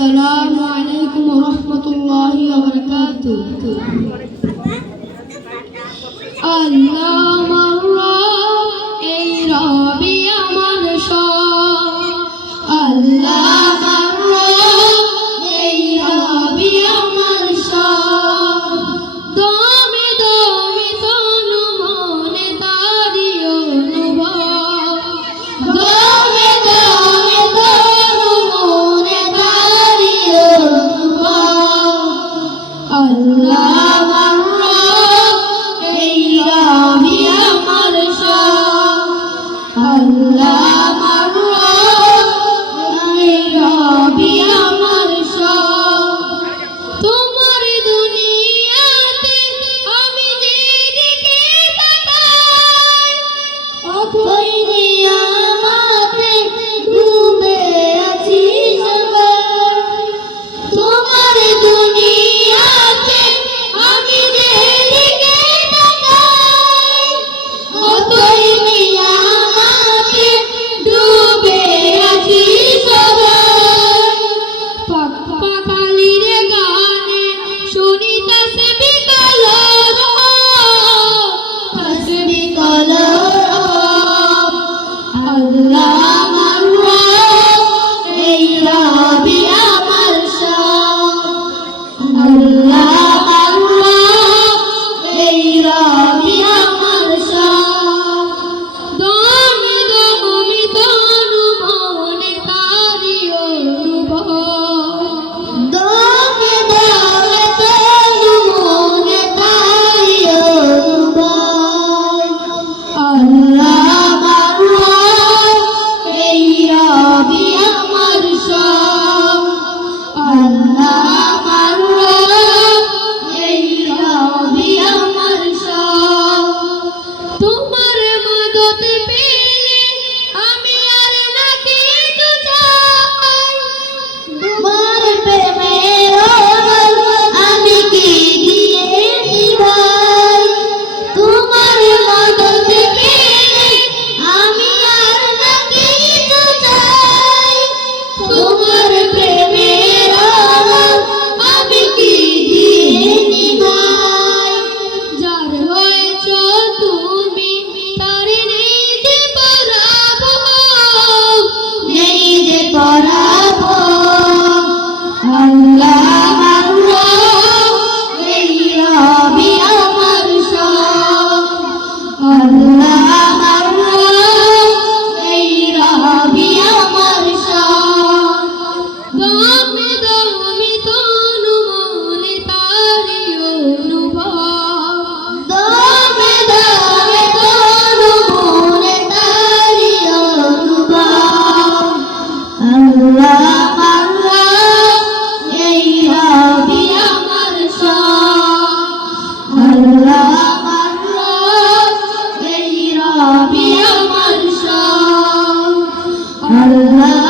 আসসালামু আলাইকুম ওয়া রাহমাতুল্লাহি ওয়া বারাকাতুহু। আল্লাহ আমার রব, এই রবি আমার সব। আল্লাহ আমার রব, এই রবি আমার সব। দমে দমে তন মনে তারি অনুভব। দমে দমে তন মনে তারি অনুভব। আল্লাহ আমার রব, এই রবি আমার সব। আল্লাহ আমার রব, এই রবি আমার সব। তোমার দুনিয়াতে আমি যেদিকে তাকাই, অথই নিয়ামতে ডুবে আছি সবাই। তোমার দুনিয়াতে আমি যেদিকে তাকাই, অথই নিয়ামতে ডুবে আছি সবাই। পাখালির গানে শুনি তাসবিহ কলরব, তাসবিহ কলরব। আল্লাহ আমার রব, এই রবি আমার সব। আল্লাহ আমার রব, এই রবি আমার সব। দমে দমে তনু মনে তারি অনুভব। দমে দমে তনু মনে তারি অনুভব। আল্লাহ আমার রব, এই রবি আমার সব। আল্লাহ আমার রব, এই রবি আমার সব। তোমার মদত পেলে আমি আর না কিছু চাই। তোমার প্রেমের অনল আমি কি দিয়ে নিভাই। তোমার মদত পেলে আমি আর না কিছু চাই। তোমার প্রেমের অনল আমি কি দিয়ে নিভাই। যার হয়েছ তুমি তার নেই যে পরাভব, নেই যে পরাভব। আল্লাহ আমার রব, এই রবি আমার সব। আল্লাহ আমার রব, এই রবি আমার সব। দমে দমে তনু মনে তারি অনুভব। দমে দমে তনু মনে তারি অনুভব। আল্লাহ আমার রব, এই রবি আমার সব। আল্লাহ আমার রব, এই রবি আমার সব। আল্লাহ